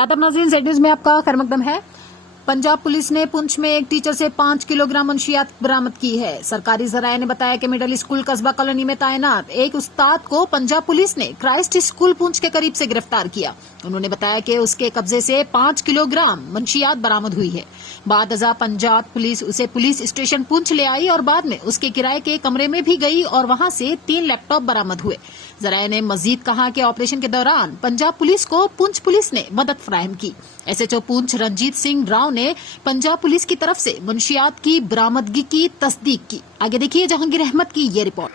आदाब नाज़रीन, Z news में आपका खैर मकदम है। पंजाब पुलिस ने पुंछ में एक टीचर से 5 किलोग्राम मंशियात बरामद की है। सरकारी जराये ने बताया कि मिडिल स्कूल कस्बा कॉलोनी में तैनात एक उस्ताद को पंजाब पुलिस ने क्राइस्ट स्कूल पुंछ के करीब से गिरफ्तार किया। उन्होंने बताया कि उसके कब्जे से 5 किलोग्राम मंशियात बरामद हुई है। बाद अज़ा पंजाब पुलिस उसे पुलिस स्टेशन पुंछ ले आई और बाद में उसके किराए के कमरे में भी गई और वहां से 3 लैपटॉप बरामद हुए। जराये ने मजीद कहा कि ऑपरेशन के दौरान पंजाब पुलिस को पुंछ पुलिस ने मदद फराहम की। एसएचओ पुंछ रंजीत सिंह राव ने पंजाब पुलिस की तरफ से मंशियात की बरामदगी की तस्दीक की। आगे देखिए जहांगीर अहमद की ये रिपोर्ट।